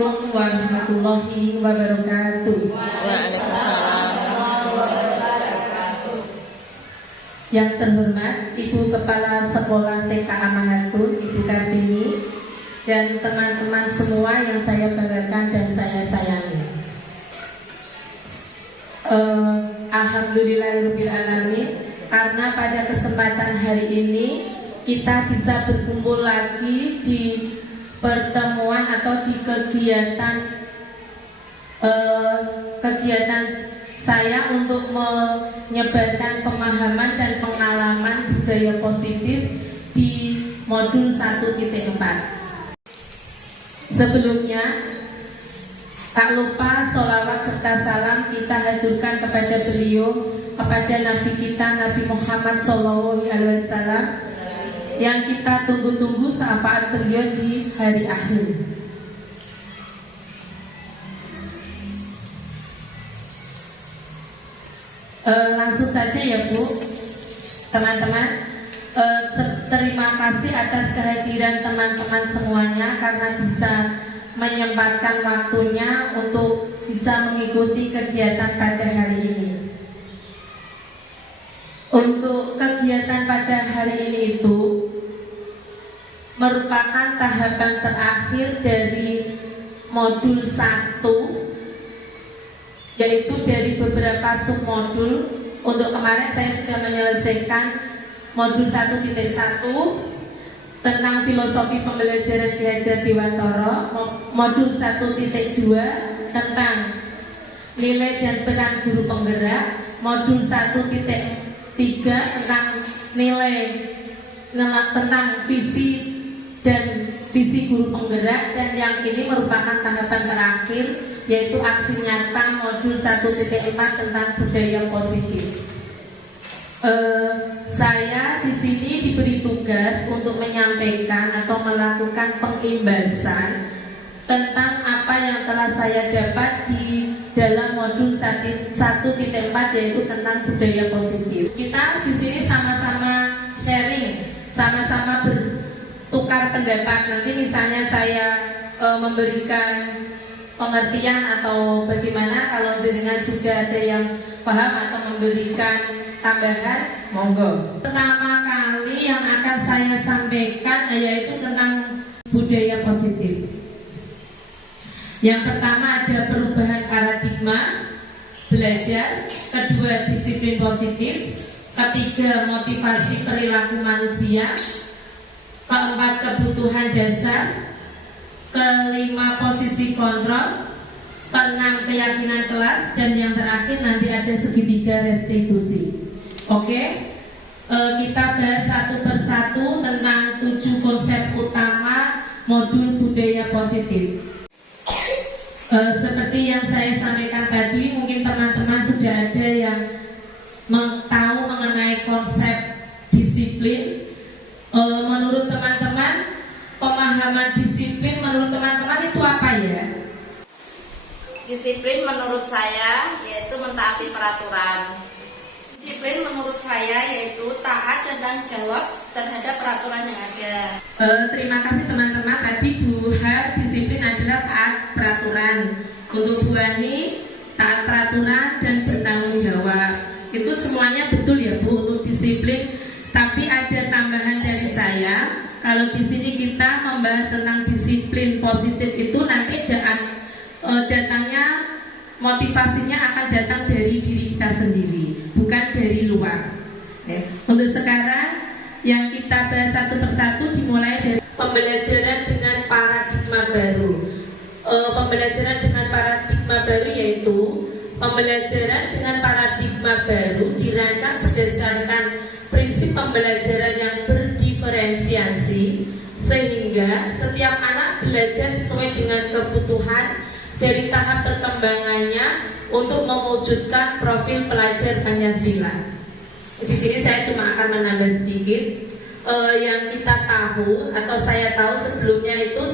Assalamualaikum warahmatullahi wabarakatuh. Waalaikumsalam. Yang terhormat Ibu Kepala Sekolah TK Amahatun, Ibu Kartini, dan teman-teman semua yang saya banggakan dan saya sayangi. Alhamdulillahirrahmanirrahim, karena pada kesempatan hari ini kita bisa berkumpul lagi di pertemuan atau di kegiatan saya untuk menyebarkan pemahaman dan pengalaman budaya positif di modul 1.4. Sebelumnya, tak lupa sholawat serta salam kita haturkan kepada beliau, kepada Nabi kita Nabi Muhammad SAW, yang kita tunggu-tunggu syafaat beliau di hari akhir. Langsung saja ya Bu, teman-teman. Terima kasih atas kehadiran teman-teman semuanya karena bisa menyempatkan waktunya untuk bisa mengikuti kegiatan pada hari ini. Untuk kegiatan pada hari ini itu merupakan tahapan terakhir dari modul 1, yaitu dari beberapa submodul. Untuk kemarin saya sudah menyelesaikan modul 1.1 tentang filosofi pembelajaran Ki Hajar Dewantara, modul 1.2 tentang nilai dan peran guru penggerak, modul 1.3 tentang nilai tentang visi dan visi guru penggerak, dan yang ini merupakan tahapan terakhir yaitu aksi nyata modul 1.4 tentang budaya positif. Saya di sini diberi tugas untuk menyampaikan atau melakukan pengimbasan tentang apa yang telah saya dapat di dalam modul 1.4 yaitu tentang budaya positif. Kita di sini sama-sama sharing, sama-sama bertukar pendapat. Nanti misalnya saya memberikan pengertian atau bagaimana, kalau jenengan sudah ada yang paham atau memberikan tambahan, monggo. Pertama kali yang akan saya sampaikan yaitu tentang budaya positif. Yang pertama ada perubahan paradigma belajar, kedua disiplin positif, ketiga motivasi perilaku manusia, keempat kebutuhan dasar, kelima posisi kontrol, keenam keyakinan kelas, dan yang terakhir nanti ada segitiga restitusi. Oke, kita bahas satu persatu tentang 7 konsep utama modul budaya positif. Seperti yang saya sampaikan tadi, mungkin teman-teman sudah ada yang tahu mengenai konsep disiplin. Menurut teman-teman, pemahaman disiplin menurut teman-teman itu apa ya? Disiplin menurut saya yaitu mentaati peraturan. Disiplin menurut saya yaitu taat dan tanggung jawab terhadap peraturan yang ada. Terima kasih teman-teman. Tadi Bu Har, disiplin adalah taat peraturan. Untuk Bu Ani, taat peraturan dan bertanggung jawab. Itu semuanya betul ya Bu untuk disiplin. Tapi ada tambahan dari saya. Kalau di sini kita membahas tentang disiplin positif itu nanti datangnya, motivasinya akan datang dari diri kita sendiri, bukan dari luar. Untuk sekarang yang kita bahas satu persatu dimulai dari pembelajaran dengan paradigma baru. Pembelajaran dengan paradigma baru yaitu pembelajaran dengan paradigma baru dirancang berdasarkan prinsip pembelajaran yang berdiferensiasi, sehingga setiap anak belajar sesuai dengan kebutuhan dari tahap perkembangannya untuk mewujudkan profil pelajar Pancasila. Di sini saya cuma akan menambah sedikit. Yang kita tahu atau saya tahu sebelumnya itu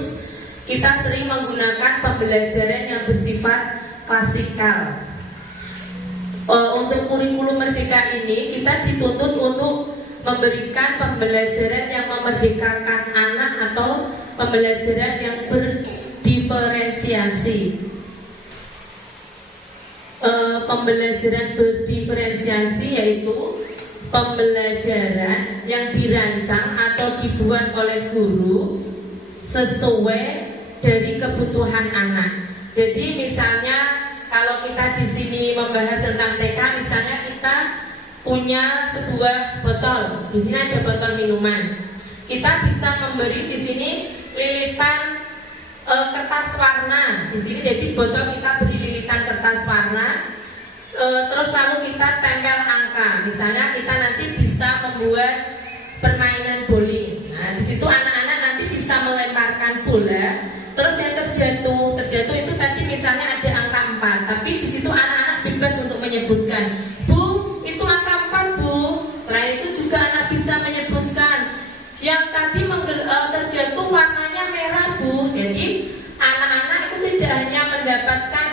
kita sering menggunakan pembelajaran yang bersifat klasikal. Untuk kurikulum Merdeka ini kita dituntut untuk memberikan pembelajaran yang memerdekakan anak atau pembelajaran yang berdifferensiasi berdiferensiasi. Pembelajaran berdiferensiasi yaitu pembelajaran yang dirancang atau dibuat oleh guru sesuai dari kebutuhan anak. Jadi misalnya kalau kita di sini membahas tentang TK, misalnya kita punya sebuah botol, di sini ada botol minuman. Kita bisa memberi di sini lilitan kertas warna di sini. Jadi botol kita beri lilitan kertas warna, terus lalu kita tempel angka. Misalnya kita nanti bisa membuat permainan bowling. Nah, di situ anak-anak nanti bisa melemparkan bola. Terus yang terjatuh itu tadi misalnya ada angka 4, tapi di situ anak-anak bebas untuk menyebutkan, Bu, itu angka 4, Bu. Selain itu juga anak bisa menyebutkan yang tadi terjatuh warnanya merah, Bu. Jadi anak-anak itu tidak hanya mendapatkan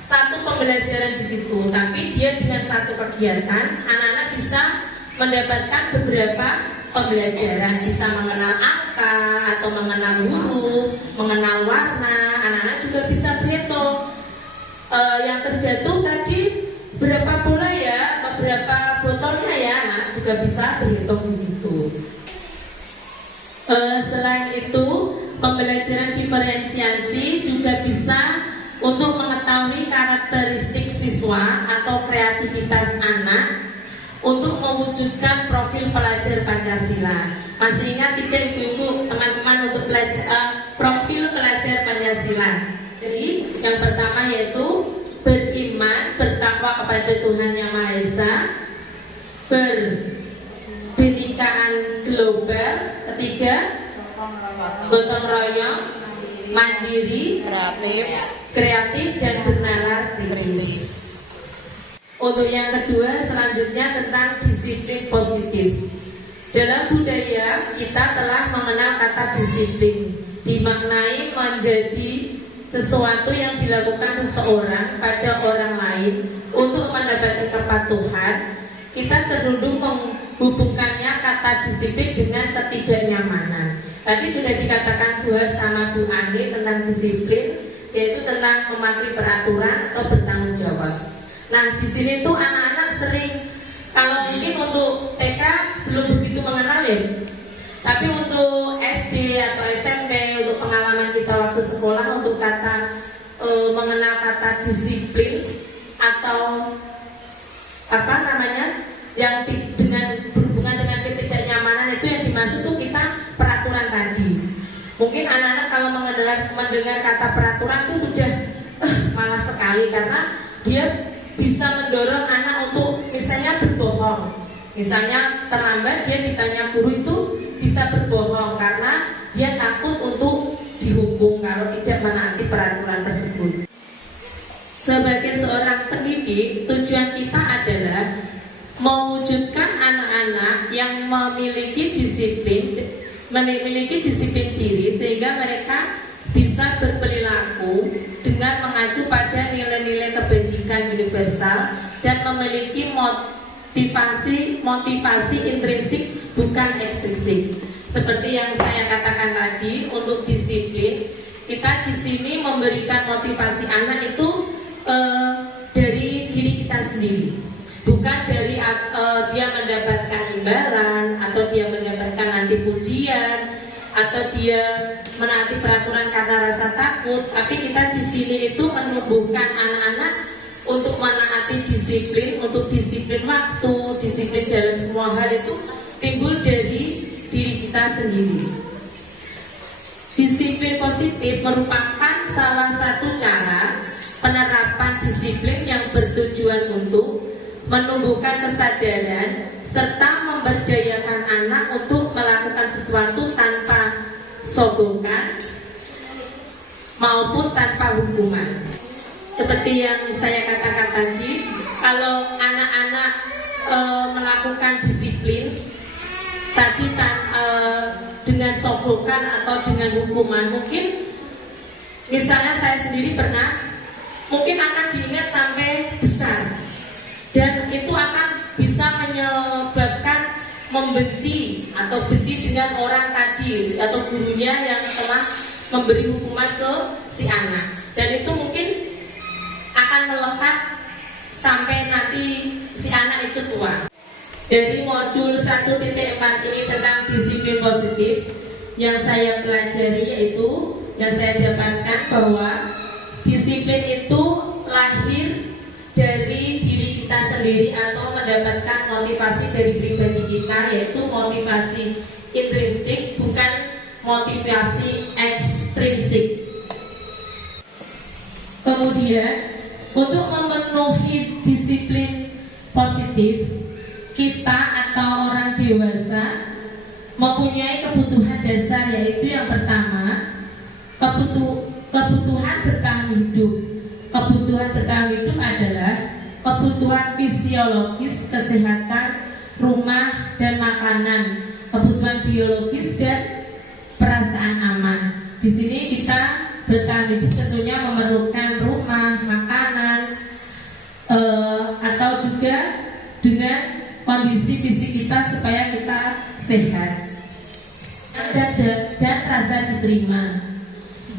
satu pembelajaran di situ, tapi dia dengan satu kegiatan anak-anak bisa mendapatkan beberapa pembelajaran, bisa mengenal angka atau mengenal huruf, mengenal warna. Anak-anak juga bisa berhitung. Yang terjatuh tadi berapa bola ya, atau berapa botolnya ya, anak-anak juga bisa berhitung di situ. Selain itu, pembelajaran diferensiasi juga bisa untuk mengetahui karakteristik siswa atau kreativitas anak untuk mewujudkan profil pelajar Pancasila. Masih ingat tidak ibu-ibu, teman-teman, untuk profil pelajar Pancasila? Jadi yang pertama yaitu beriman, bertakwa kepada Tuhan Yang Maha Esa, Kebinekaan global. Ketiga, gotong royong, mandiri, kreatif dan bernalar kritis. Untuk yang kedua, selanjutnya tentang disiplin positif. Dalam budaya kita telah mengenal kata disiplin, dimaknai menjadi sesuatu yang dilakukan seseorang pada orang lain untuk mendapatkan kepatuhan. Kita cenderung menghubungkannya kata disiplin dengan ketidaknyamanan. Tadi sudah dikatakan Bu sama Bu Ani tentang disiplin, yaitu tentang mematuhi peraturan atau bertanggung jawab. Nah, di sini tuh anak-anak sering, kalau mungkin untuk TK belum begitu mengenal ya, tapi untuk SD atau SMP, untuk pengalaman kita waktu sekolah, untuk kata mengenal kata disiplin atau apa namanya, yang dengan berhubungan dengan ketidaknyamanan, itu yang dimaksud tuh kita peraturan tadi. Mungkin anak-anak kalau mendengar kata peraturan itu sudah malas sekali, karena dia bisa mendorong anak untuk misalnya berbohong. Misalnya terlambat, dia ditanya guru itu bisa berbohong karena dia takut untuk dihukum kalau tidak menaati peraturan tersebut. Sebagai seorang pendidik, tujuan kita adalah mewujudkan anak-anak yang memiliki disiplin diri, sehingga mereka bisa berperilaku dengan mengacu pada nilai-nilai kebajikan universal dan memiliki motivasi intrinsik bukan ekstrinsik. Seperti yang saya katakan tadi, untuk disiplin kita di sini memberikan motivasi anak itu dari diri kita sendiri, bukan dari dia mendapatkan imbalan atau dia mendapatkan nanti pujian atau dia menaati peraturan karena rasa takut. Tapi kita di sini itu menumbuhkan anak-anak untuk menaati disiplin, untuk disiplin waktu, disiplin dalam semua hal itu timbul dari diri kita sendiri. Disiplin positif merupakan salah satu cara penerapan disiplin yang bertujuan untuk menumbuhkan kesadaran serta memberdayakan anak untuk melakukan sesuatu tanpa sogokan maupun tanpa hukuman. Seperti yang saya katakan tadi, kalau anak-anak melakukan disiplin tadi dengan sogokan atau dengan hukuman, mungkin misalnya saya sendiri pernah, mungkin akan diingat sampai besar, dan itu akan bisa menyebabkan membenci atau benci dengan orang tadi atau gurunya yang telah memberi hukuman ke si anak, dan itu mungkin akan melekat sampai nanti si anak itu tua. Dari modul 1.4 ini tentang disiplin positif, yang saya pelajari yaitu, yang saya dapatkan bahwa disiplin itu lahir dari diri kita sendiri atau mendapatkan motivasi dari pribadi kita, yaitu motivasi intrinsik, bukan motivasi ekstrinsik. Kemudian untuk memenuhi disiplin positif, kita atau orang dewasa mempunyai kebutuhan dasar, yaitu yang pertama kebutuhan bertahan hidup. Kebutuhan bertahan hidup adalah kebutuhan fisiologis, kesehatan, rumah dan makanan, kebutuhan biologis dan perasaan aman. Di sini kita bertahan hidup tentunya memerlukan rumah, makanan, atau juga dengan kondisi fisik kita supaya kita sehat dan rasa diterima.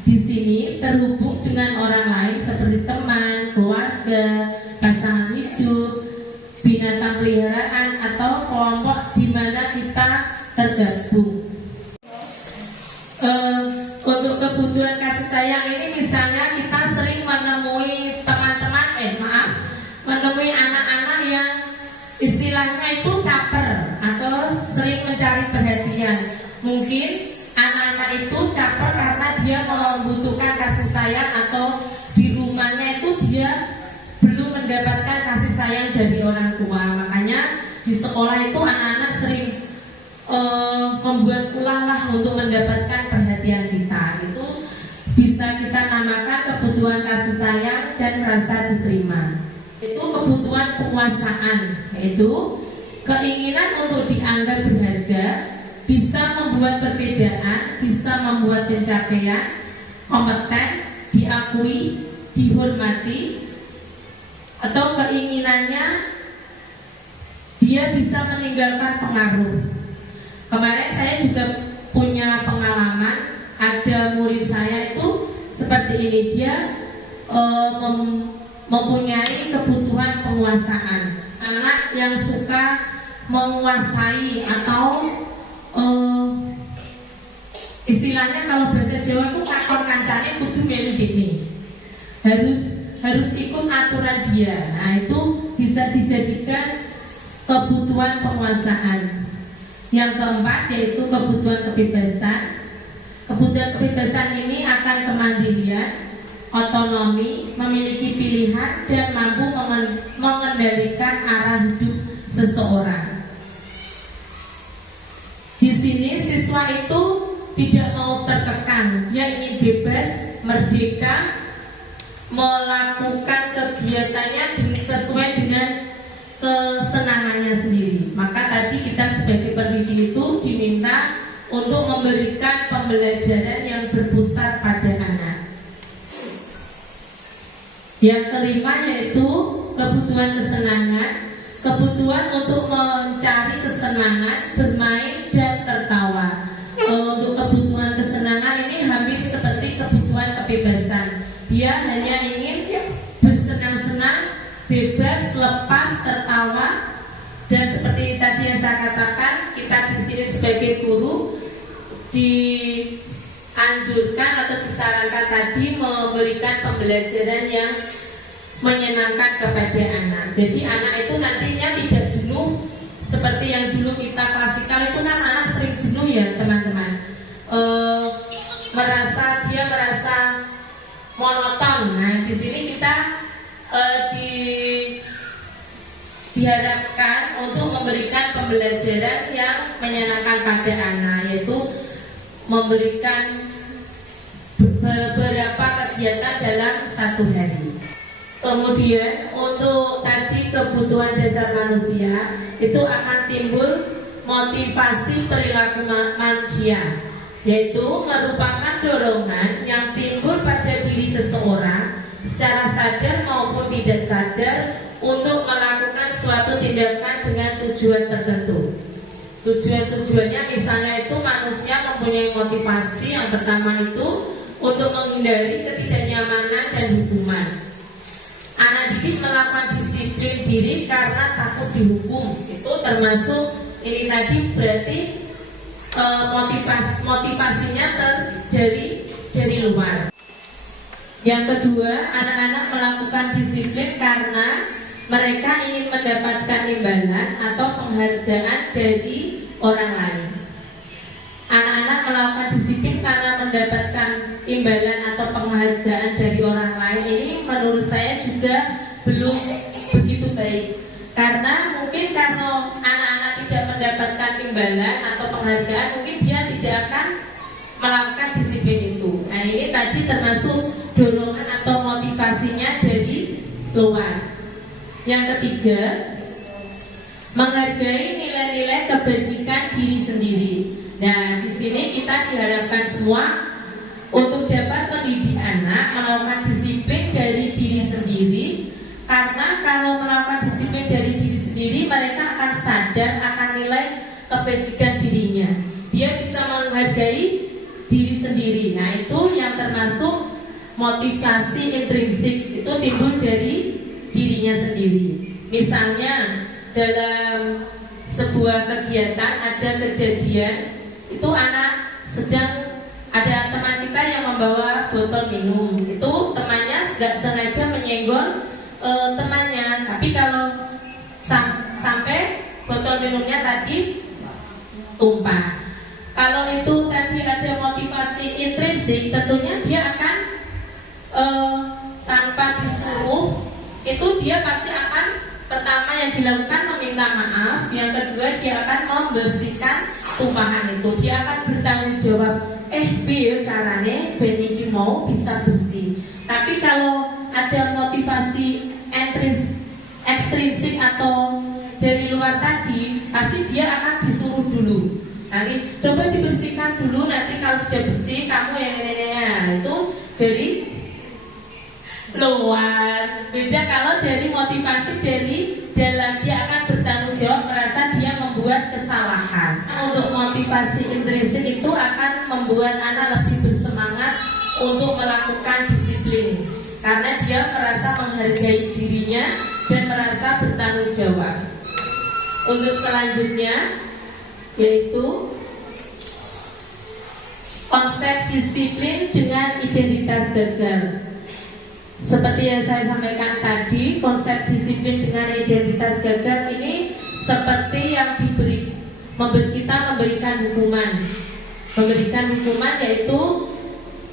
Di sini terhubung dengan orang lain seperti teman, keluarga, pasangan hidup, binatang peliharaan atau kelompok di mana kita tergabung. Untuk kebutuhan kasih sayang ini, misalnya kita sering menemui menemui anak-anak yang istilahnya itu caper atau sering mencari perhatian. Mungkin anak-anak itu caper karena dia membutuhkan kasih sayang, atau di rumahnya itu dia belum mendapatkan kasih sayang dari orang tua. Makanya di sekolah itu anak-anak sering membuat ulah untuk mendapatkan perhatian kita. Itu bisa kita namakan kebutuhan kasih sayang dan rasa diterima. Itu kebutuhan penguasaan, yaitu keinginan untuk dianggap berharga, bisa membuat perbedaan, bisa membuat pencapaian, kompeten, diakui, dihormati, atau keinginannya dia bisa meninggalkan pengaruh. Kemarin saya juga punya pengalaman, ada murid saya itu seperti ini, dia mempunyai kebutuhan penguasaan, anak yang suka menguasai atau istilahnya kalau bahasa Jawa itu kakon kancane kudu melu dene, harus ikut aturan dia. Nah, itu bisa dijadikan kebutuhan penguasaan. Yang keempat yaitu kebutuhan kebebasan. Kebutuhan kebebasan ini akan kemandirian, otonomi, memiliki pilihan dan mampu mengendalikan arah hidup seseorang. Di sini siswa itu tidak mau tertekan, dia ingin bebas, merdeka, melakukan kegiatannya sesuai dengan kesenangannya sendiri. Maka tadi kita sebagai pendidik itu diminta untuk memberikan pembelajaran yang berpusat pada anak. Yang kelima yaitu kebutuhan kesenangan, kebutuhan untuk mencari kesenangan, bermain dan tertawa. Untuk kebutuhan kesenangan ini hampir seperti kebutuhan kebebasan. Dia hanya ingin bersenang-senang, bebas, lepas, tertawa. Dan seperti tadi yang saya katakan, kita di sini sebagai guru dianjurkan atau disarankan tadi memberikan pembelajaran yang menyenangkan kepada anak. Jadi anak itu nantinya tidak jenuh seperti yang dulu kita klasikal itu kan anak sering jenuh ya teman-teman. Merasa monoton. Nah di sini kita diharapkan untuk memberikan pembelajaran yang menyenangkan pada anak, yaitu memberikan beberapa kegiatan dalam satu hari. Kemudian untuk tadi kebutuhan dasar manusia itu akan timbul motivasi perilaku manusia, yaitu merupakan dorongan yang timbul pada diri seseorang secara sadar maupun tidak sadar untuk melakukan suatu tindakan dengan tujuan tertentu. Tujuannya misalnya itu manusia mempunyai motivasi yang pertama itu untuk menghindari ketidaknyamanan dan hukuman. Anak didik melakukan disiplin diri karena takut dihukum. Itu termasuk ini tadi berarti motivasinya dari luar. Yang kedua, anak-anak melakukan disiplin karena mereka ingin mendapatkan imbalan atau penghargaan dari orang lain. Anak-anak melakukan disiplin karena mendapatkan imbalan atau penghargaan dari orang lain. Ini menurut saya juga belum begitu baik. Karena mungkin karena anak-anak tidak mendapatkan imbalan atau penghargaan, mungkin dia tidak akan melakukan disiplin itu. Nah, ini tadi termasuk dorongan atau motivasinya dari luar. Yang ketiga, menghargai nilai-nilai kebajikan diri sendiri. Nah, di sini kita diharapkan semua untuk dapat mendidik anak melakukan disiplin dari diri sendiri, karena kalau melakukan disiplin dari diri sendiri, mereka akan sadar akan nilai kebajikan dirinya. Dia bisa menghargai diri sendiri. Nah, itu yang termasuk motivasi intrinsik, itu timbul dari dirinya sendiri. Misalnya dalam sebuah kegiatan ada kejadian, itu anak sedang ada teman kita yang membawa botol minum, itu temannya nggak sengaja menyenggol temannya, tapi kalau sampai botol minumnya tadi tumpah. Kalau itu tadi ada motivasi intrinsik, tentunya dia akan tanpa disuruh, itu dia pasti akan pertama yang dilakukan meminta maaf, yang kedua dia akan membersihkan tumpahan itu. Dia akan bertanggung jawab, piye carane ben iki mau bisa bersih. Tapi kalau ada motivasi ekstrinsik atau dari luar tadi, pasti dia akan disuruh dulu. Nanti coba dibersihkan dulu, nanti kalau sudah bersih kamu yang ini. Itu dari luar. Beda kalau dari motivasi dari dalam, dia akan bertanggung jawab, merasa dia membuat kesalahan. Untuk motivasi intrinsik itu akan membuat anak lebih bersemangat untuk melakukan disiplin, karena dia merasa menghargai dirinya dan merasa bertanggung jawab. Untuk selanjutnya yaitu konsep disiplin dengan identitas gagal. Seperti yang saya sampaikan tadi, konsep disiplin dengan identitas gagal ini seperti yang kita memberikan hukuman. Memberikan hukuman yaitu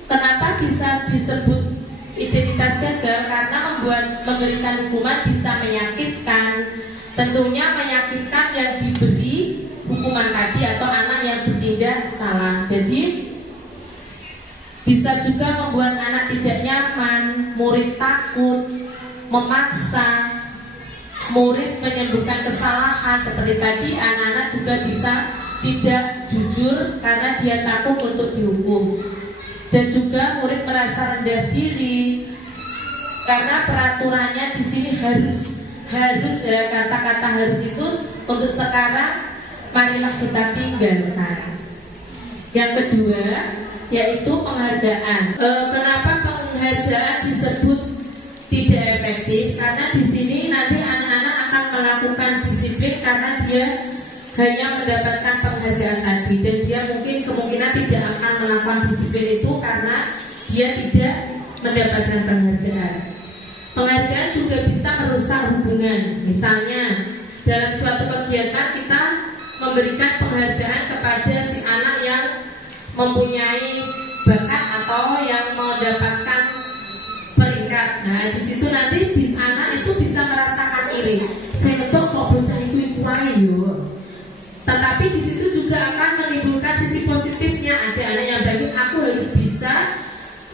kenapa bisa disebut identitas gagal, karena memberikan hukuman bisa menyakitkan. Tentunya menyakitkan yang diberi hukuman tadi atau anak yang bertindak salah. Jadi bisa juga membuat anak tidak nyaman, murid takut, memaksa, murid menyembuhkan kesalahan. Seperti tadi, anak-anak juga bisa tidak jujur karena dia takut untuk dihukum. Dan juga murid merasa rendah diri karena peraturannya di sini harus ya, kata-kata harus itu untuk sekarang marilah kita tinggalkan. Yang kedua yaitu penghargaan. Kenapa penghargaan disebut tidak efektif? Karena di sini nanti anak-anak akan melakukan disiplin karena dia hanya mendapatkan penghargaan tadi, dan dia mungkin kemungkinan tidak akan melakukan disiplin itu karena dia tidak mendapatkan penghargaan. Penghargaan juga bisa merusak hubungan. Misalnya dalam suatu kegiatan kita memberikan penghargaan kepada si anak yang mempunyai bakat atau yang mendapatkan peringkat. Nah, di situ nanti anak itu bisa merasakan iri. Saya kok bocah itu kurang yo. Tetapi di situ juga akan menimbulkan sisi positifnya. Ada anak yang bagi aku harus bisa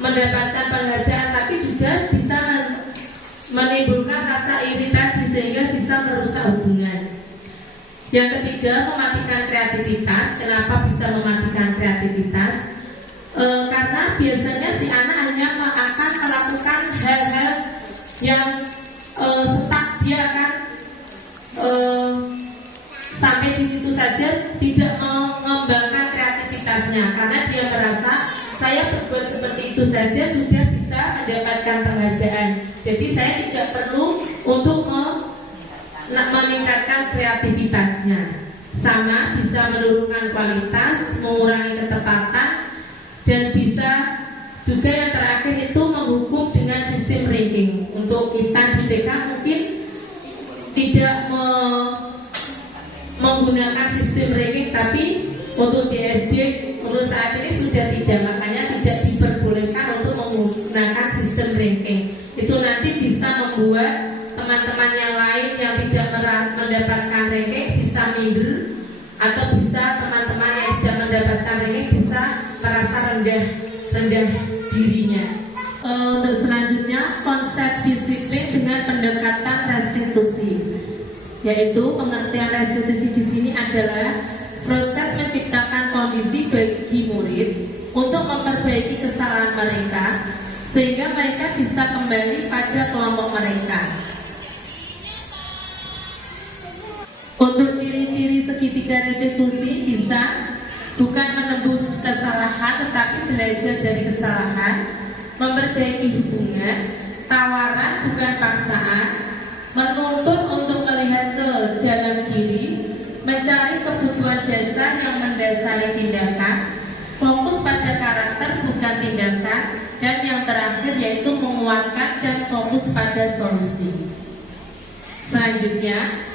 mendapatkan penghargaan, tapi juga bisa menimbulkan rasa iri tadi sehingga bisa merusak hubungan. Yang ketiga, mematikan kreativitas. Kenapa bisa mematikan kreativitas? Karena biasanya si anak hanya akan melakukan hal-hal yang stuck. Dia akan sampai di situ saja, tidak mengembangkan kreativitasnya karena dia merasa saya berbuat seperti itu saja sudah bisa mendapatkan penghargaan. Jadi saya tidak perlu untuk meningkatkan kreativitasnya. Sama bisa menurunkan kualitas, mengurangi ketepatan, dan bisa juga yang terakhir itu menghukum dengan sistem ranking. Untuk kita di TK mungkin tidak menggunakan sistem ranking, tapi untuk di SD untuk saat ini sudah tidak, makanya tidak diperbolehkan untuk menggunakan sistem ranking. Itu nanti bisa membuat teman-teman yang lain yang tidak mendapatkan ranking bisa minder, atau bisa teman-teman yang tidak mendapatkan ranking bisa merasa rendah dirinya. Untuk selanjutnya, konsep disiplin dengan pendekatan restitusi, yaitu pengertian restitusi di sini adalah proses menciptakan kondisi bagi murid untuk memperbaiki kesalahan mereka sehingga mereka bisa kembali pada kelompok mereka. Untuk ciri-ciri segitiga restitusi bisa bukan menembus kesalahan tetapi belajar dari kesalahan, memperbaiki hubungan, tawaran bukan paksaan, menuntun untuk melihat ke dalam diri, mencari kebutuhan dasar yang mendasari tindakan, fokus pada karakter bukan tindakan, dan yang terakhir yaitu menguatkan dan fokus pada solusi. Selanjutnya,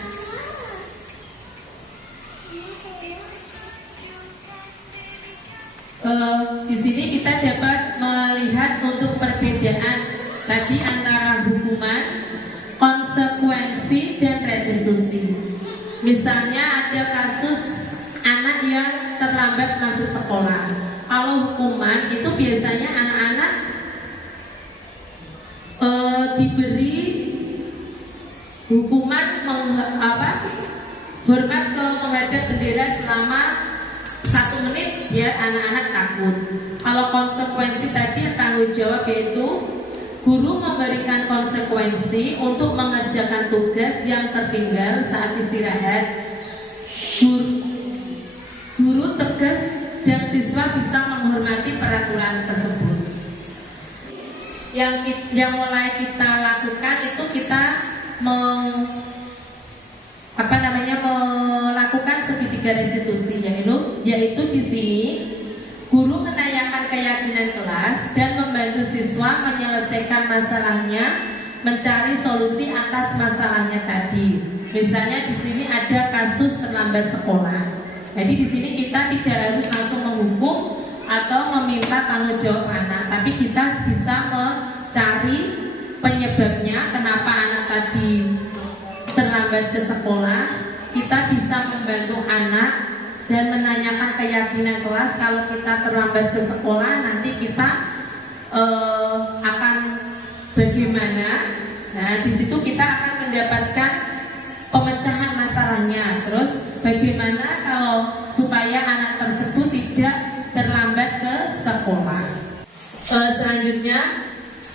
di sini kita dapat melihat untuk perbedaan tadi antara hukuman, konsekuensi, dan restitusi. Misalnya ada kasus anak yang terlambat masuk sekolah. Kalau hukuman itu biasanya anak-anak diberi hukuman hormat ke menghadap bendera selama 1 menit, ya anak-anak takut. Kalau konsekuensi tadi tanggung jawab, yaitu guru memberikan konsekuensi untuk mengerjakan tugas yang tertinggal saat istirahat. Guru tegas dan siswa bisa menghormati peraturan tersebut. Yang mulai kita lakukan itu kita melakukan segitiga restitusi, yaitu di sini guru menanyakan keyakinan kelas dan membantu siswa menyelesaikan masalahnya, mencari solusi atas masalahnya tadi. Misalnya di sini ada kasus terlambat sekolah. Jadi di sini kita tidak harus langsung menghukum atau meminta tanggung jawab anak, tapi kita bisa mencari penyebabnya kenapa anak tadi terlambat ke sekolah. Kita bisa membantu anak dan menanyakan keyakinan kelas. Kalau kita terlambat ke sekolah, nanti kita akan bagaimana? Nah, di situ kita akan mendapatkan pemecahan masalahnya. Terus bagaimana kalau supaya anak tersebut tidak terlambat ke sekolah? Selanjutnya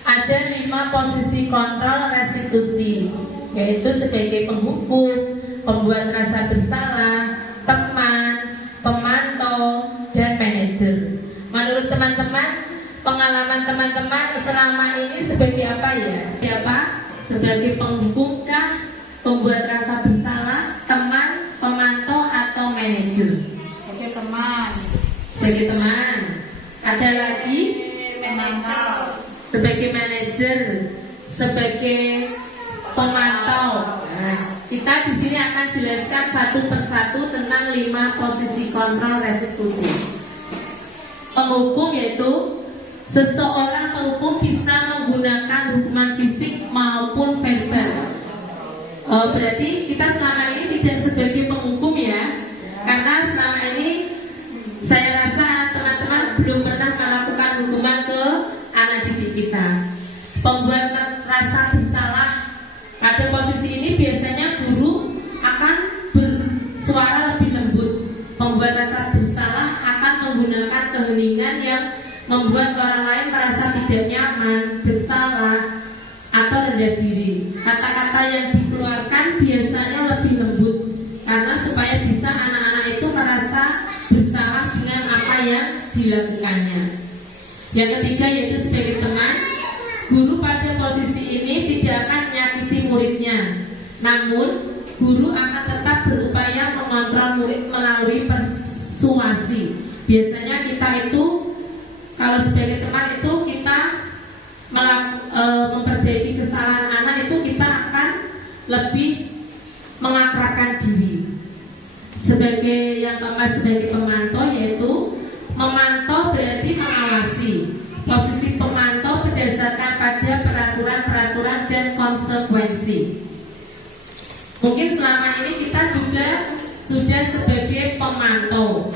ada 5 posisi kontrol restitusi, yaitu sebagai penghukum, pembuat rasa bersalah, teman, pemantau, dan manajer. Menurut teman-teman, pengalaman teman-teman selama ini sebagai apa ya? Sebagai penghukumkah, pembuat rasa bersalah, teman, pemantau, atau manajer? Sebagai teman. Sebagai teman. Ada lagi? Pemantau. Sebagai manajer, sebagai pemantau. Nah, kita di sini akan jelaskan satu persatu tentang 5 posisi kontrol restitusi. Penghukum yaitu seseorang penghukum bisa menggunakan hukuman fisik maupun verbal. Berarti kita selama ini tidak sebagai penghukum ya, karena selama ini saya rasa teman-teman belum pernah melakukan hukuman ke anak didik kita. Pembuat rasa bersalah, pada posisi ini biasanya guru akan bersuara lebih lembut. Pembuat rasa bersalah akan menggunakan keheningan yang membuat orang lain merasa tidak nyaman, bersalah, atau rendah diri. Kata-kata yang dikeluarkan biasanya lebih lembut, karena supaya bisa anak-anak itu merasa bersalah dengan apa yang dilakukannya. Yang ketiga yaitu sebagai teman, guru pada posisi ini tidak akan menyakiti muridnya, namun guru akan tetap berupaya mengontrol murid melalui persuasi. Biasanya kita itu kalau sebagai teman itu kita memperbaiki kesalahan anak itu kita akan lebih mengakrabkan diri. Sebagai yang keempat sebagai pemantau yaitu memantau berarti mengawasi. Posisi pemantau berdasarkan pada peraturan-peraturan dan konsekuensi. Mungkin selama ini kita juga sudah sebagai pemantau,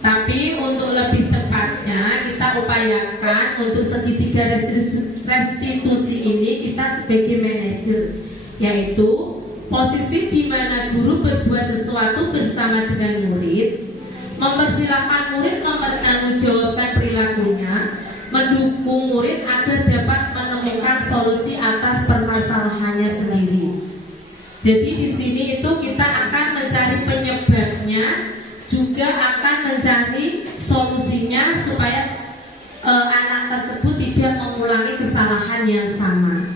tapi untuk lebih tepatnya kita upayakan untuk segitiga restitusi ini kita sebagai manajer, yaitu posisi di mana guru berbuat sesuatu bersama dengan murid, mempersilahkan murid mempertanggungjawabkan perilakunya, mendukung murid agar dapat menemukan solusi atas permasalahannya sendiri. Jadi di sini itu kita akan mencari penyebabnya, juga akan mencari solusinya supaya anak tersebut tidak mengulangi kesalahan yang sama.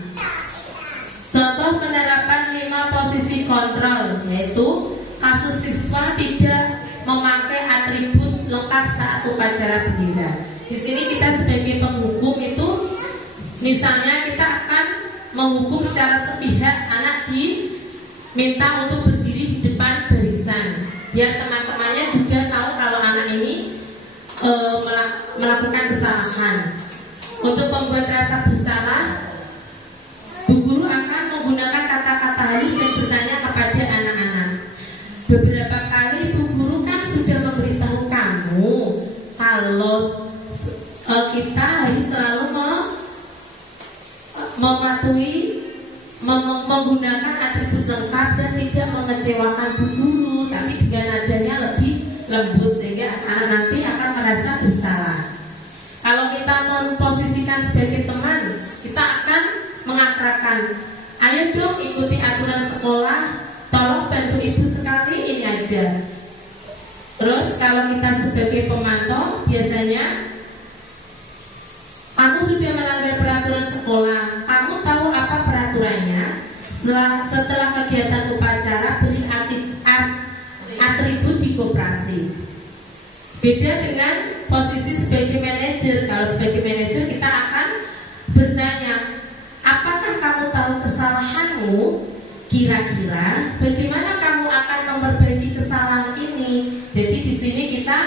Contoh penerapan 5 posisi kontrol, yaitu kasus siswa tidak memakai atribut lengkap saat upacara bendera. Di sini kita sebagai penghukum itu, misalnya kita akan menghukum secara sepihak anak diminta untuk berdiri di depan barisan, biar teman-temannya juga tahu kalau anak ini melakukan kesalahan. Untuk membuat rasa bersalah, bu guru akan menggunakan kata-kata halus dan bertanya kepada anak-anak. Beberapa kali bu guru kan sudah memberitahu kamu kalau kita harus selalu mematuhi menggunakan atribut lengkap dan tidak mengecewakan bu guru, tapi dengan nadanya lebih lembut sehingga anak nanti akan merasa bersalah. Kalau kita memposisikan sebagai teman, kita akan mengakrabkan. Ayo dong ikuti aturan sekolah, tolong bantu ibu sekali ini aja. Terus kalau kita sebagai pemantau, biasanya kamu sudah melanggar peraturan sekolah, kamu tahu apa peraturannya. Setelah kegiatan upacara, beri atribut di koperasi. Beda dengan posisi sebagai manajer. Kalau sebagai manajer kita akan bertanya, apakah kamu tahu kesalahanmu? Kira-kira bagaimana kamu akan memperbaiki kesalahan ini? Jadi di sini kita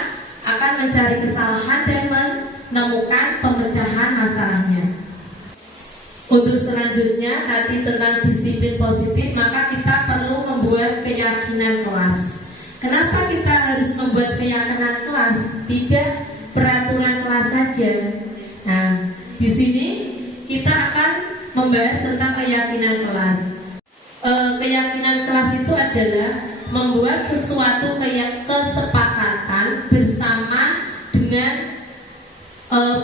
akan mencari kesalahan dan menemukan pemecahan masalahnya. Untuk selanjutnya tadi tentang disiplin positif, maka kita perlu membuat keyakinan kelas. Kenapa kita harus membuat keyakinan kelas? Tidak peraturan kelas saja. Nah, di sini kita akan membahas tentang keyakinan kelas. Keyakinan kelas itu adalah membuat sesuatu kesepakatan bersama dengan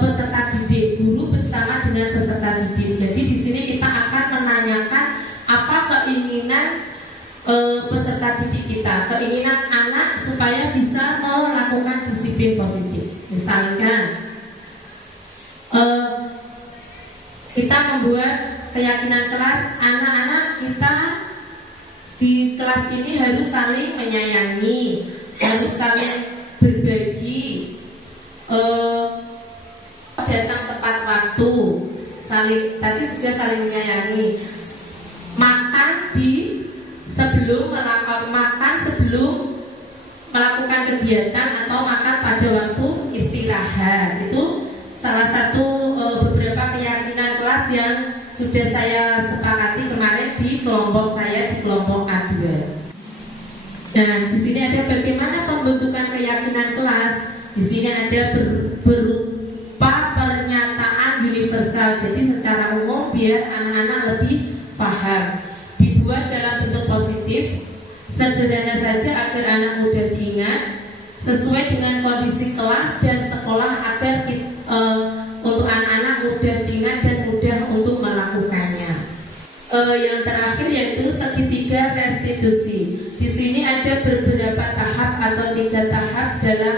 peserta didik, guru bersama dengan peserta didik. Jadi di sini kita akan menanyakan apa keinginan peserta didik kita, keinginan anak supaya bisa melakukan disiplin positif. Misalnya kita membuat keyakinan kelas, anak-anak kita di kelas ini harus saling menyayangi, harus saling berbagi, datang tepat waktu, tadi sudah saling menyayangi, makan sebelum melakukan kegiatan atau makan pada waktu istirahat. Itu salah satu beberapa keyakinan kelas yang sudah saya sepakati kemarin di kelompok saya, di kelompok A2. Nah, di sini ada bagaimana pembentukan keyakinan kelas. Di sini ada berupa pernyataan universal. Jadi secara umum biar anak-anak lebih paham. Dibuat dalam bentuk positif, sederhana saja agar anak mudah diingat, sesuai dengan kondisi kelas dan sekolah agar untuk anak-anak mudah diingat dan mudah untuk melakukannya. Yang terakhir yaitu segitiga restitusi. Di sini ada beberapa tahap atau 3 tahap dalam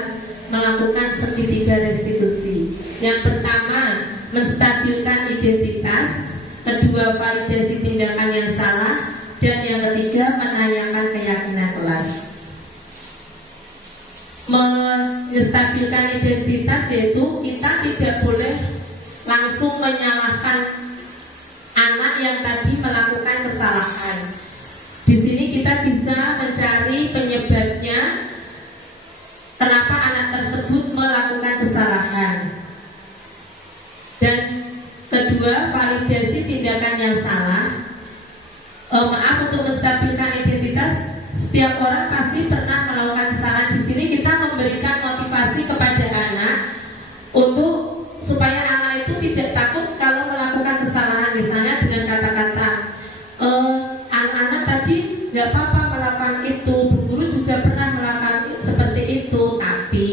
melakukan segitiga restitusi. Yang pertama, menstabilkan identitas. Kedua, validasi tindakan yang salah. Dan yang ketiga, menanyakan keyakinan kelas. Menstabilkan identitas yaitu kita tidak boleh langsung menyalahkan anak yang tadi melakukan kesalahan. Di sini kita bisa mencari penyebabnya kenapa anak tersebut melakukan kesalahan. Dan kedua, validasi tindakan yang salah. Untuk menstabilkan identitas, setiap orang pasti pernah melakukan kesalahan. Di sini kita memberikan motivasi kepada anak untuk supaya anak itu tidak takut kalau melakukan kesalahan. Misalnya dengan kata-kata, anak-anak tadi nggak apa-apa melakukan itu, guru juga pernah melakukan seperti itu, tapi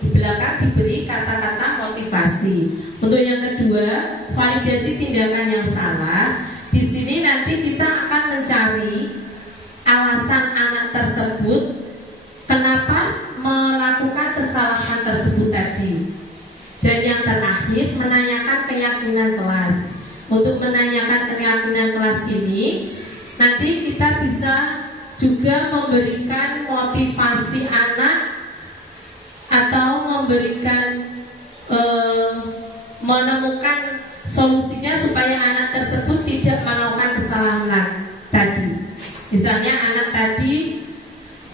di belakang diberi kata-kata motivasi. Untuk yang kedua, validasi tindakan yang salah. Di sini nanti kita akan mencari alasan anak tersebut kenapa melakukan kesalahan tersebut tadi. Dan yang terakhir, menanyakan keyakinan kelas. Untuk menanyakan keyakinan kelas ini, nanti kita bisa juga memberikan motivasi anak atau memberikan menemukan solusinya supaya anak tersebut tidak melakukan kesalahan tadi. Misalnya anak tadi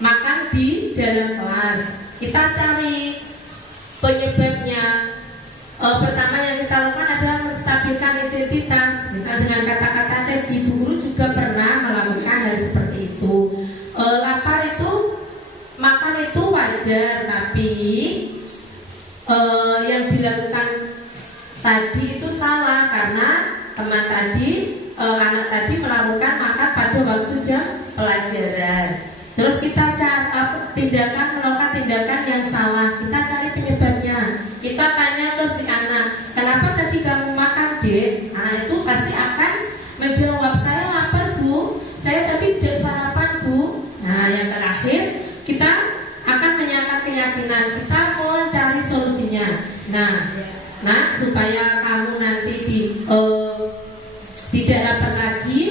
makan di dalam kelas, kita cari penyebabnya. Pertama yang kita lakukan adalah menstabilkan identitas. Misalnya dengan kata-kata tadi, guru juga pernah melakukan hal seperti itu. Lapar itu, makan itu wajar, tapi yang dilakukan tadi itu salah karena teman tadi, anak tadi melakukan makan pada waktu jam pelajaran. Terus kita cari melakukan tindakan yang salah. Kita cari penyebabnya. Kita tanya ke si anak, kenapa tadi kamu makan, Dek? Anak itu pasti akan menjawab, saya lapar, Bu. Saya tadi tidak sarapan, Bu. Nah, yang terakhir kita akan menyatakan keyakinan. Kita mau cari solusinya. Nah, supaya kamu nanti tidak lapar lagi,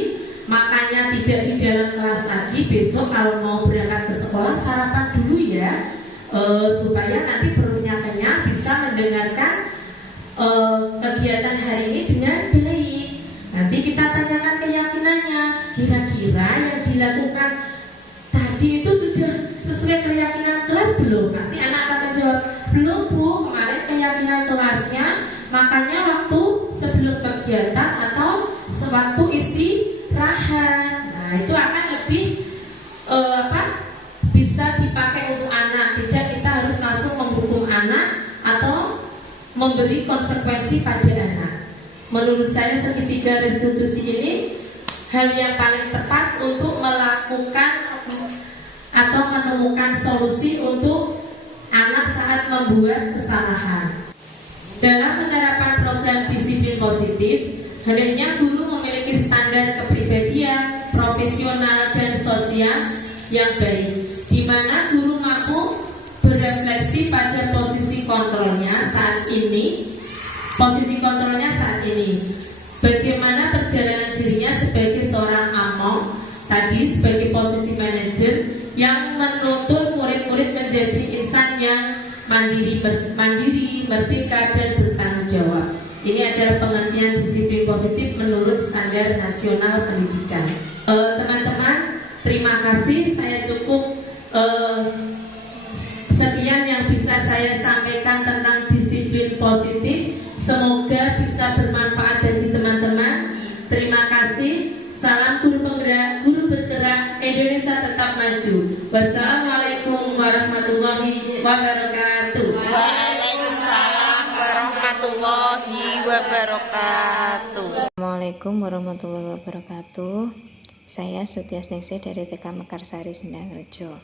makannya tidak di dalam kelas lagi. Besok kalau mau berangkat ke sekolah sarapan dulu ya, supaya nanti perutnya kenyang, bisa mendengarkan kegiatan hari ini dengan baik. Nanti kita tanyakan keyakinannya, kira-kira yang dilakukan tadi itu sudah sesuai keyakinan kelas belum? Pasti anak akan menjawab, belum, Bu. Kemarin keyakinan kelasnya makannya waktu sebelum kegiatan atau sewaktu istirahat. Nah, itu akan lebih bisa dipakai untuk anak. Tidak kita harus langsung menghukum anak atau memberi konsekuensi pada anak. Menurut saya segitiga restitusi ini hal yang paling tepat untuk melakukan atau menemukan solusi untuk anak saat membuat kesalahan. Dalam penerapan program disiplin positif, hendaknya guru memiliki standar kepribadian, profesional dan sosial yang baik, di mana guru mampu berefleksi pada posisi kontrolnya saat ini. Bagaimana perjalanan dirinya sebagai seorang among, tadi sebagai posisi manajer yang menuntun murid-murid menjadi insan yang mandiri, merdeka dan bertanggung jawab. Ini adalah pengertian disiplin positif menurut standar nasional pendidikan. Teman-teman, terima kasih. Saya cukup sekian yang bisa saya sampaikan tentang disiplin positif. Semoga bisa bermanfaat bagi teman-teman. Terima kasih. Salam guru penggerak, guru bergerak, Indonesia tetap maju. Wassalamualaikum warahmatullahi wabarakatuh. Waalaikumsalam warahmatullahi wabarakatuh. Assalamualaikum warahmatullahi wabarakatuh. Saya Sutiasningsih dari TK Mekarsari Sendangrejo.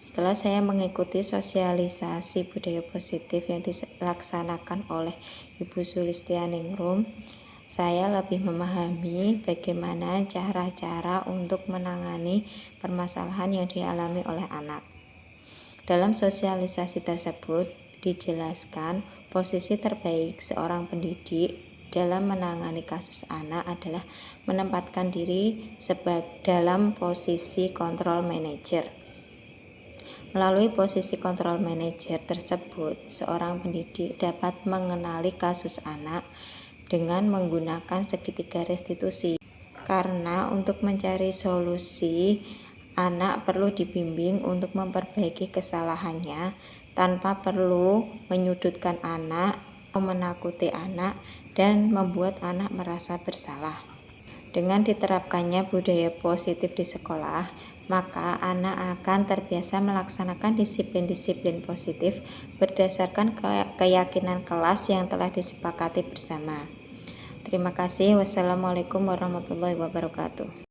Setelah saya mengikuti sosialisasi budaya positif yang dilaksanakan oleh Ibu Sulistianingrum, saya lebih memahami bagaimana cara-cara untuk menangani permasalahan yang dialami oleh anak. Dalam sosialisasi tersebut dijelaskan posisi terbaik seorang pendidik dalam menangani kasus anak adalah menempatkan diri dalam posisi kontrol manajer. Melalui posisi kontrol manajer tersebut, seorang pendidik dapat mengenali kasus anak dengan menggunakan segitiga restitusi. Karena untuk mencari solusi, anak perlu dibimbing untuk memperbaiki kesalahannya tanpa perlu menyudutkan anak, menakuti anak, dan membuat anak merasa bersalah. Dengan diterapkannya budaya positif di sekolah, maka anak akan terbiasa melaksanakan disiplin-disiplin positif berdasarkan keyakinan kelas yang telah disepakati bersama. Terima kasih. Wassalamualaikum warahmatullahi wabarakatuh.